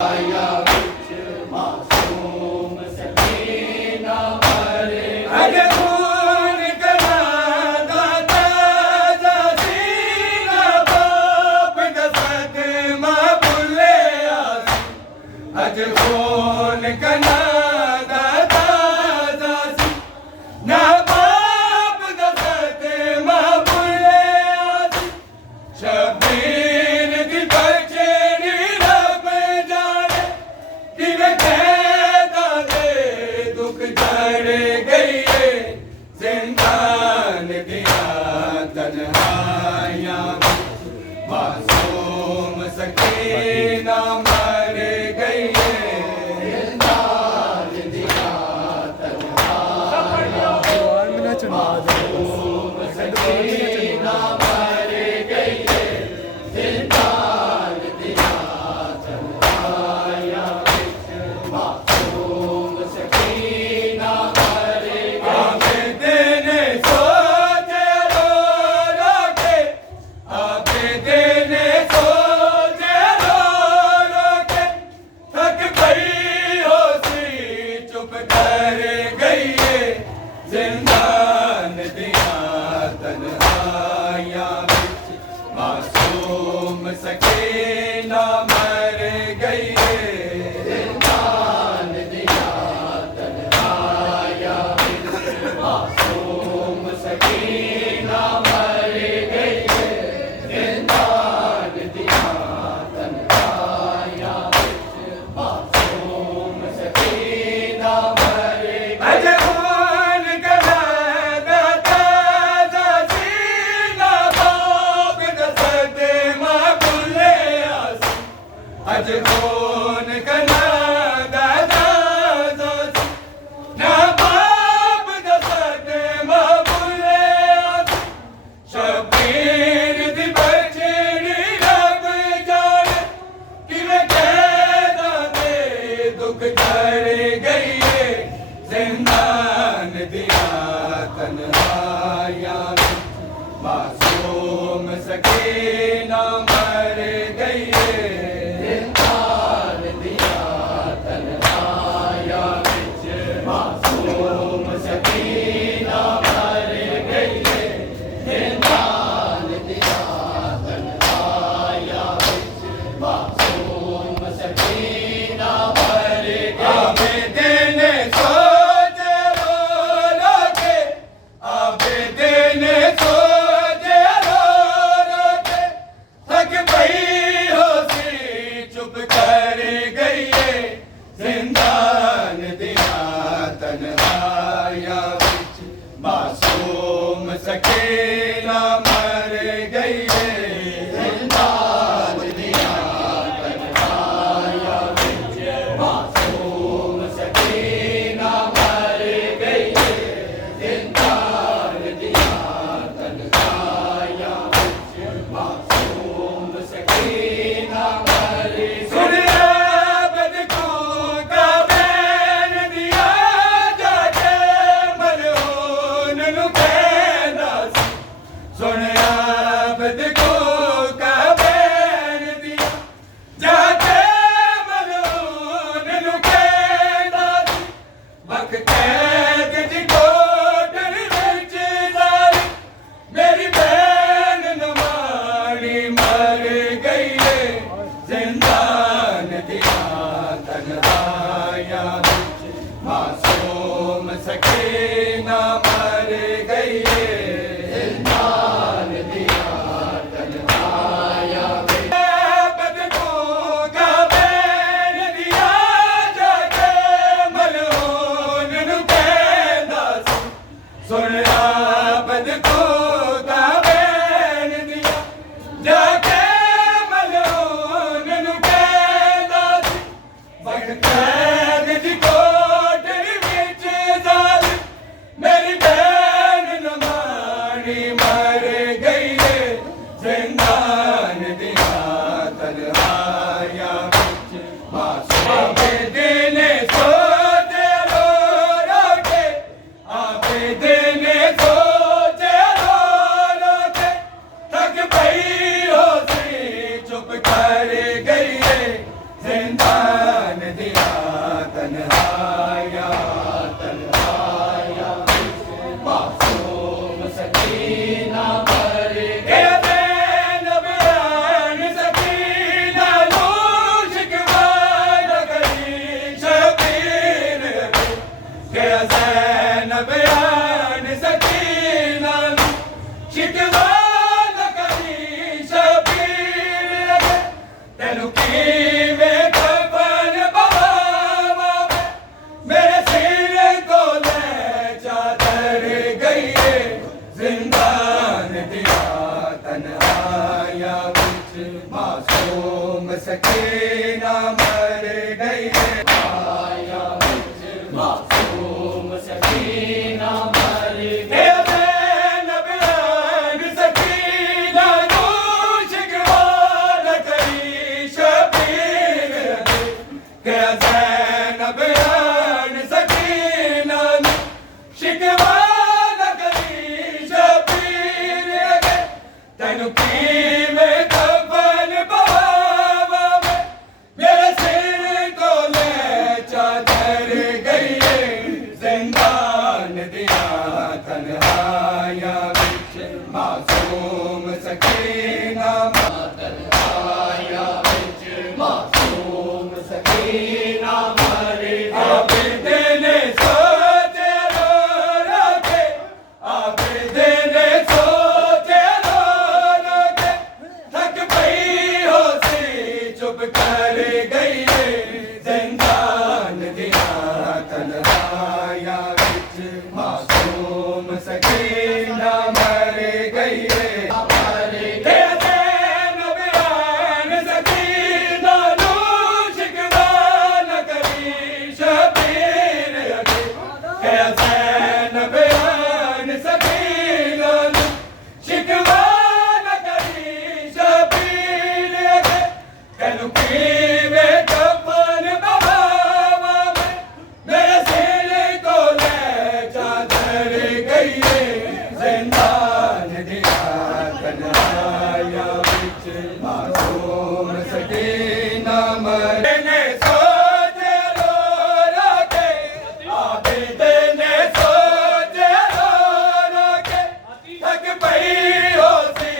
आया बिच मासूम सकीना मरे अगे खून कना दाता जासीना बाप दसक माबुले आसी अज खून कना दाता जासी ना बाप दसक माबुले आसी शबीर दी बचनी रब जाने किवे कहता दे दुख जड़ गई है जिंदान दिया तन्हाइयां मासूम सकीना मर गई है जिंदान दिया तन्हाइयां मासूम सकीना मर गई है जिंदान दिया तन्हाइयां मासूम सकीना मर गई आबिद ने सोचे रो रो के आबिद ने सोचे रो रो के थक गई होशी चुप कर गई है जिंदान दिया तन्हाइयां मासूम सकीना मर गई है जिंदान दिया तन्हाइयां मासूम सकीना मर गई है जिंदान दिया तन्हाइयां मासूम सकीना मर गई अजे खून कना दाता जासीना बाप दसक माबुले आसी अज खून कना दाता जासी ना बाप दसक माबुले आसी शबीर दी बचनी रब जाने किवे कहता दे दुख जड़ गई है जिंदान दिया तन्हाइयां मासूम सकीना मर गई है जिंदान दिया तन्हाइयां मासूम सकीना मर गई है जिंदान दिया तन्हाइयां मासूम सकीना मर गई आबिद ने सोचे रो रो के आबिद ने सोचे रो रो के थक गई होशी चुप कर गई है जिंदान दिया तन्हाइयां मासूम सकीना मर गई है जिंदान दिया तन्हाइयां मासूम सकीना मर गई है जिंदान दिया तन्हाइयां मासूम सकीना मर गई सुनिया बदकू का बैन दिया जाके मलून नु कहना सी सुनिया बदकू का बैन दिया जाके मलून नु कहना सी बख कैद दी कोठड़ विच जारी मेरी बहन नमानी मर गई है जिंदान दिया तन्हाइयां मासूम सकीना मर गई है जिंदान दिया तन्हाइयां बदकू का बैन दिया जाके मलून नु कहना सी सुनिया बदकू का बैन दिया जाके मलून नु कहना सी बख गया ज़ैनब आन सकीना ने शिकवा न करी शबीर अगे तेनू कीवें कफन पवावा मैं मेरे सिर को ले चादर गई जिंदान दिया तन्हाइयां विच मासूम सकीना तन्हाइयां विच मासूम सकीना मरे आबिदे ने सोचे रो रखे आबिदे ने सोचे रो रखे थक पई हो सी चुप कर गई जिंदान दिया तन्हाइयां विच मासूम सकीना मर गई मासूम सकीना मरे ने सोचे रो रखे आबिदे ने सोचे रो रखे थक पई हो सी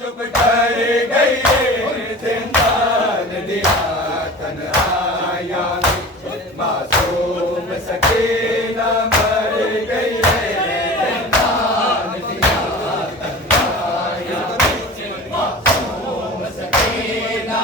चुप कर गई जिंदान दिया तन्हाइयां मासूम सकीना मर गई मासूम सकीना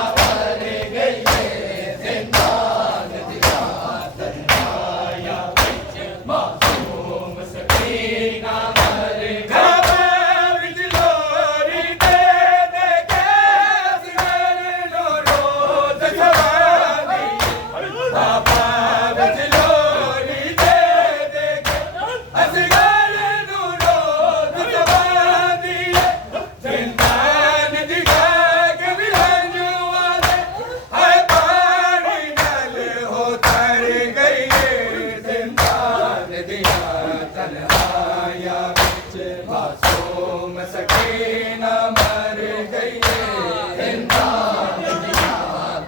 मर गई जिंदान दिया तन्हाइयां विच मासूम सकीना मर गई जिंदान दिया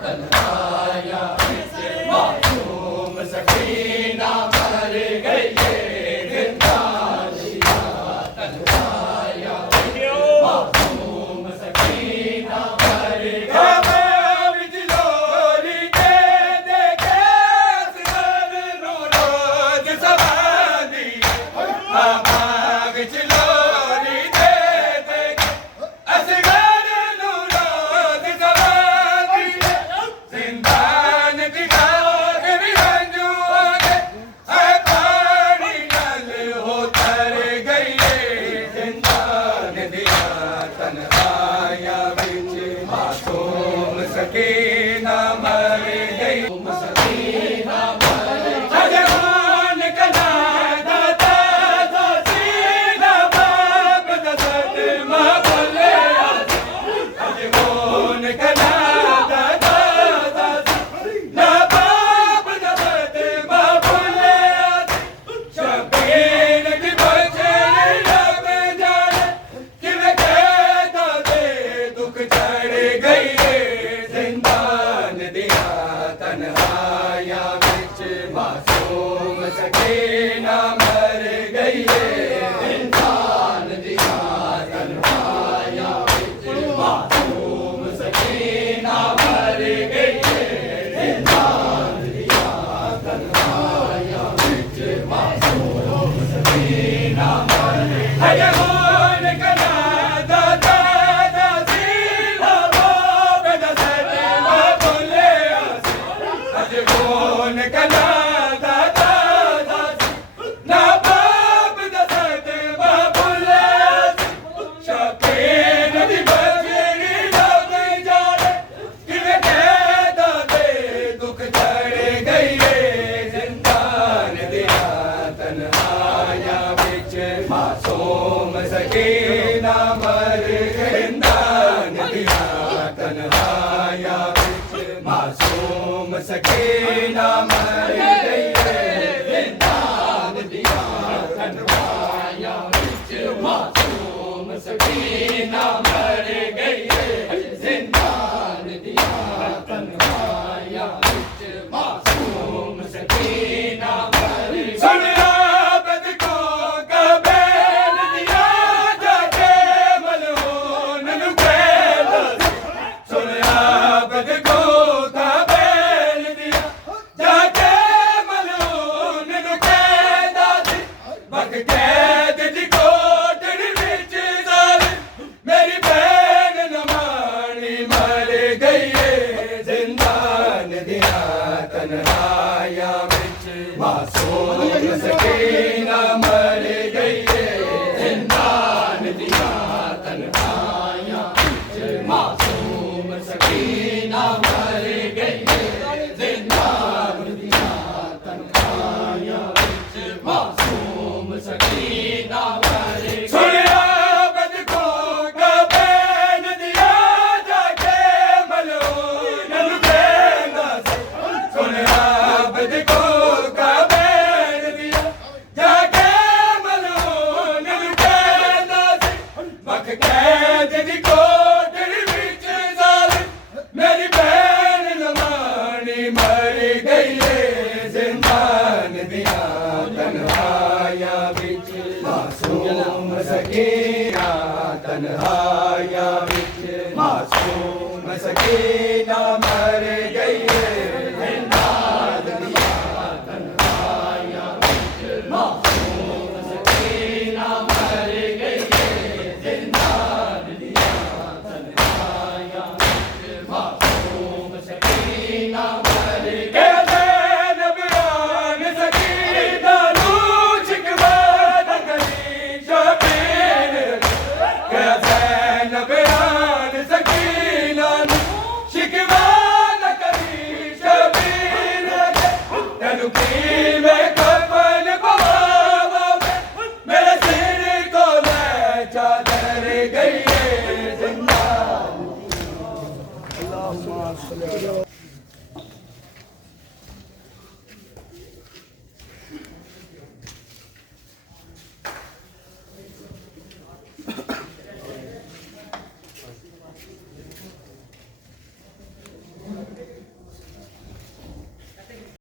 तन्हाइयां विच मासूम सकीना मर गई लोरी दे देखे असगर नो रोज सवादी लोरी दे देखे असगर नो रोज सवादी जिंदान दिखा के भी रंजू आगे है पानी नल हो तर गई जिंदान दिया तन्हाइयां विच मासूम सकीना मर गई सकीना मर जवान कना दाता सीना बाप दसत मां बोले जवान कना दाता ना बाप दसत मां बोले शबीर की बचड़ी लब जाने किवे कहता दे दुख चढ़ गई जिंदान दिया तन्हाइयां विच मासूम सकीना मर गई जिंदान दिया तन्हाइयां विच मासूम सकीना मर गई जिंदान दिया तन्हाइयां विच मासूम सकीना मर गई जवान कना दाता सीना बाप दसत मां बोले जवान कना दाता ना बाप दसत मां बोले शबीर दी बचड़ी लब जाने किवे कहता दे दुख चढ़ गई जिंदान दिया तन्हाइयां विच मासूम सकीना मर गई जिंदान दिया तन्हाइयां विच मासूम सकीना ਸਕੀਨਾ ਮਰ ਗਈ ਏ ਜ਼ਿੰਦਾਨ ਦੀਆਂ ਤਨਵਾਈਆਂ ਵਿੱਚ ਮਾਸੂਮ ਸਕੀਨਾ ਮਰ ਗਈ ਏ ਜ਼ਿੰਦਾਨ ਦੀਆਂ ਤਨਵਾਈਆਂ ਵਿੱਚ ਮਾਸੂਮ ਸਕੀਨਾ ਮਰ ਗਈ ਸੁਣਿਆ ਬਦਕੋ ਕਬੈਲ ਦੀਆਂ ਜਾ ਕੇ ਮਲਹੂਨ ਨੂੰ ਕਹਿਦਾ ਸੁਣਿਆ ਬਦਕੋ ਕਬੈਲ ਦੀਆਂ ਜਾ ਕੇ ਮਲਹੂਨ ਨੂੰ ਕਹਿਦਾ ਸੀ ਵਕ ਕੈਦ ਦੀ ਕੋਟੜੀ ਵਿੱਚ ਜ਼ਾਲਿਮ ਮੇਰੀ ਭੈਣ ਨਮਾਣੀ ਮਰ ਗਈ ਏ ਜ਼ਿੰਦਾਨ ਦੀਆਂ ਤਨਹਾਈਆਂ ਵਿੱਚ ਮਾਸੂਮ ਸਕੀਨਾ ਮਰ ਗਈ ਏ ਜ਼ਿੰਦਾਨ ਦੀਆਂ ਤਨਹਾਈਆਂ ਵਿੱਚ ਮਾਸੂਮ ਸਕੀਨਾ ਮਰ ਗਈ ਏ ਜ਼ਿੰਦਾਨ ਦੀਆਂ ਤਨਹਾਈਆਂ ਵਿੱਚ ਮਾਸੂਮ ਸਕੀਨਾ ਮਰ ਗਈ ਸੁਣਿਆ ਬਦਕੋ ਕਬੈਲ ਦੀਆਂ ਜਾ ਕੇ ਮਲਹੂਨ ਨੂੰ ਕਹਿੰਦਾ ਸੀ ਸੁਣਿਆ ਬਦਕੋ ਕਬੈਲ ਦੀਆਂ ਜਾ ਕੇ ਮਲਹੂਨ ਨੂੰ ਕਹਿੰਦਾ ਸੀ ਵਕ ਕੈਦ ਦੀ ਕੋਟੜੀ ਵਿੱਚ ਜ਼ਾਲਿਮ ਮੇਰੀ ਭੈਣ ਨਮਾਣੀ ਮਰ ਗਈ ਏ ਜ਼ਿੰਦਾਨ ਦੀਆਂ ਤਨਹਾਈਆਂ ਵਿੱਚ ਮਾਸੂਮ ਸਕੀਨਾ ਤਨਹਾਈਆਂ ਵਿੱਚ ਮਾਸੂਮ ਸਕੀਨਾ ਮਰ ਗਈ ਏ ਜ਼ਿੰਦਾਨ ਦੀਆਂ ਤਨਹਾਈਆਂ ਵਿੱਚ ਮਾਸੂਮ ਸਕੀਨਾ ਮਰ ਗਈ ਏ ਜ਼ਿੰਦਾਨ ਦੀਆਂ ਤਨਹਾਈਆਂ ਵਿੱਚ ਮਾਸੂਮ ਸਕੀਨਾ ਮਰ ਗਈ ਨਬਰਾਨ ਸਕੀਨਾ ਨੂੰ ਸ਼ਿਕਵਾ ਨਾ ਕਰੀ ਸ਼ਬੀਰ ਕਹਿ ਨਬਰਾਨ ਸਕੀਨਾ ਨੂੰ ਸ਼ਿਕਵਾ ਨਾ ਕਰੀ ਸ਼ਬੀਰ ਤੈਨੂੰ ਕੀ ਮੈਂ ਕਫਨ ਪਵਾਵਾਂ ਮੇਰੇ ਸਿਰ ਤੋਂ ਲੈ ਚਾਦਰ ਗਈ ਏ ਜ਼ਿੰਦਾਨ